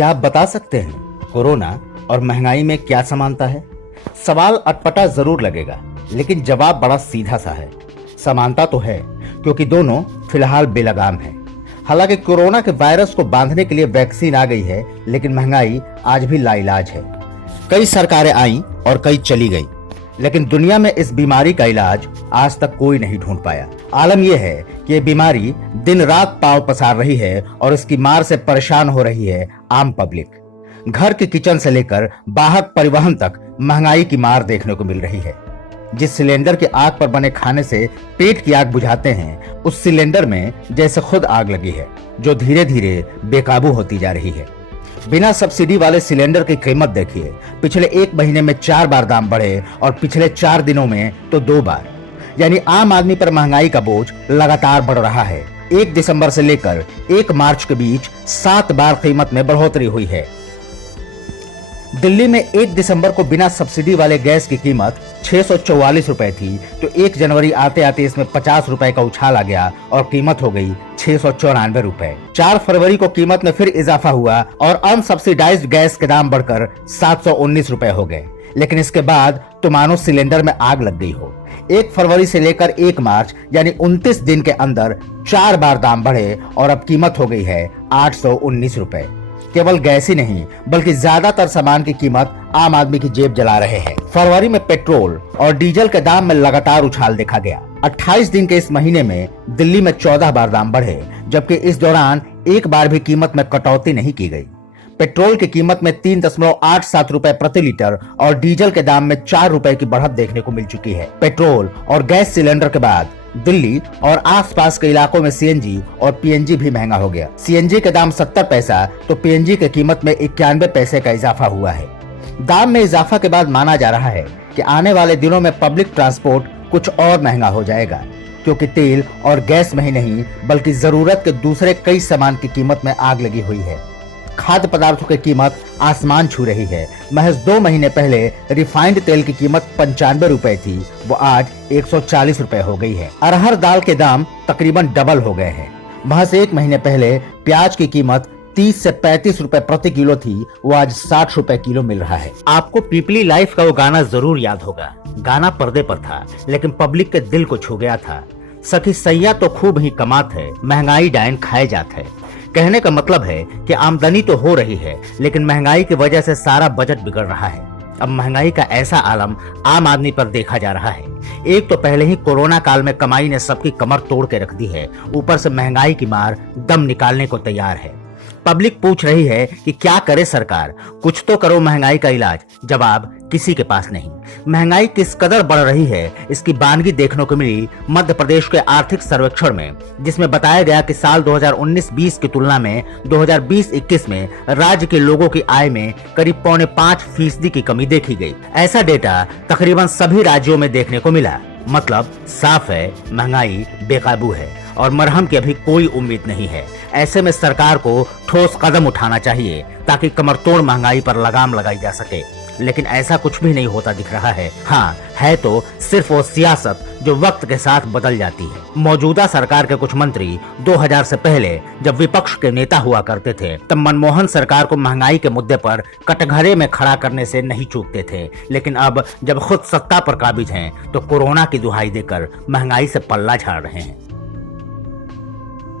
क्या आप बता सकते हैं कोरोना और महंगाई में क्या समानता है? सवाल अटपटा जरूर लगेगा, लेकिन जवाब बड़ा सीधा सा है। समानता तो है, क्योंकि दोनों फिलहाल बेलगाम हैं। हालांकि कोरोना के वायरस को बांधने के लिए वैक्सीन आ गई है, लेकिन महंगाई आज भी लाइलाज है। कई सरकारें आईं और कई चली गईं, लेकिन दुनिया में इस बीमारी का इलाज आज तक कोई नहीं ढूंढ पाया। आलम यह है कि ये बीमारी दिन रात पांव पसार रही है और इसकी मार से परेशान हो रही है आम पब्लिक। घर के किचन से लेकर बाहर परिवहन तक महंगाई की मार देखने को मिल रही है। जिस सिलेंडर की आग पर बने खाने से पेट की आग बुझाते हैं, उस सिलेंडर में जैसे खुद आग लगी है, जो धीरे धीरे बेकाबू होती जा रही है। बिना सब्सिडी वाले सिलेंडर की कीमत देखिए, पिछले 1 महीने में 4 बार दाम बढ़े और पिछले 4 दिनों में तो 2 बार। यानी आम आदमी पर महंगाई का बोझ लगातार बढ़ रहा है। 1 दिसंबर से लेकर 1 मार्च के बीच 7 बार कीमत में बढ़ोतरी हुई है। दिल्ली में 1 दिसंबर को बिना सब्सिडी वाले गैस की कीमत 644 रुपए थी, तो 1 जनवरी आते आते इसमें 50 रुपए का उछाल आ गया और कीमत हो गई 694 रुपए। 4 फरवरी को कीमत में फिर इजाफा हुआ और अनसब्सिडाइज्ड गैस के दाम बढ़कर 719 रुपए हो गए। लेकिन इसके बाद तो मानो सिलेंडर में आग लग गई हो। 1 फरवरी से लेकर 1 मार्च यानी 29 दिन के अंदर 4 बार दाम बढ़े और अब कीमत हो गई है 819 रुपए। केवल गैस ही नहीं, बल्कि ज्यादातर सामान की कीमत आम आदमी की जेब जला रहे हैं। फरवरी में पेट्रोल और डीजल के दाम में लगातार उछाल देखा गया। 28 दिन के इस महीने में दिल्ली में 14 बार दाम बढ़े, जबकि इस दौरान 1 बार भी कीमत में कटौती नहीं की गई। पेट्रोल की कीमत में 3.87 रुपए प्रति लीटर और डीजल के दाम में 4 रुपए की बढ़त देखने को मिल चुकी है। पेट्रोल और गैस सिलेंडर के बाद दिल्ली और आसपास के इलाकों में सीएनजी और पीएनजी भी महंगा हो गया। सीएनजी के दाम 70 पैसा तो पीएनजी की कीमत में 91 पैसे का इजाफा हुआ है। दाम में इजाफा के बाद माना जा रहा है कि आने वाले दिनों में पब्लिक ट्रांसपोर्ट कुछ और महंगा हो जाएगा, क्योंकि तेल और गैस में ही नहीं बल्कि जरूरत के दूसरे कई सामान की कीमत में आग लगी हुई है। खाद्य पदार्थों की कीमत आसमान छू रही है। महज 2 महीने पहले रिफाइंड तेल की कीमत 95 रुपए थी, वो आज 140 रुपए हो गई है। अरहर दाल के दाम तकरीबन डबल हो गए हैं। महज 1 महीने पहले प्याज की कीमत 30 से 35 रुपए प्रति किलो थी, वो आज 60 रुपए किलो मिल रहा है। आपको पीपली लाइफ का वो गाना जरूर याद होगा। गाना पर्दे पर था, लेकिन पब्लिक के दिल को छू गया था। सखी सैया तो खूब ही कमात है, महंगाई डायन खाए जात है। कहने का मतलब है कि आमदनी तो हो रही है, लेकिन महंगाई की वजह से सारा बजट बिगड़ रहा है। अब महंगाई का ऐसा आलम आम आदमी पर देखा जा रहा है। एक तो पहले ही कोरोना काल में कमाई ने सबकी कमर तोड़ के रख दी है, ऊपर से महंगाई की मार दम निकालने को तैयार है। पब्लिक पूछ रही है कि क्या करे सरकार, कुछ तो करो महंगाई का इलाज। जवाब किसी के पास नहीं। महंगाई किस कदर बढ़ रही है, इसकी बानगी देखने को मिली मध्य प्रदेश के आर्थिक सर्वेक्षण में, जिसमें बताया गया कि साल 2019-20 की तुलना में 2020-21 में राज्य के लोगों की आय में करीब 4.5% की कमी देखी गई। ऐसा डेटा तकरीबन सभी राज्यों में देखने को मिला। मतलब साफ है, महंगाई बेकाबू है और मरहम की अभी कोई उम्मीद नहीं है। ऐसे में सरकार को ठोस कदम उठाना चाहिए ताकि कमरतोड़ महंगाई पर लगाम लगाई जा सके, लेकिन ऐसा कुछ भी नहीं होता दिख रहा है। हाँ, है तो सिर्फ वो सियासत जो वक्त के साथ बदल जाती है। मौजूदा सरकार के कुछ मंत्री 2000 से पहले जब विपक्ष के नेता हुआ करते थे, तब मनमोहन सरकार को महंगाई के मुद्दे पर कटघरे में खड़ा करने से नहीं चूकते थे, लेकिन अब जब खुद सत्ता पर काबिज हैं, तो कोरोना की दुहाई देकर महंगाई से पल्ला झाड़ रहे हैं।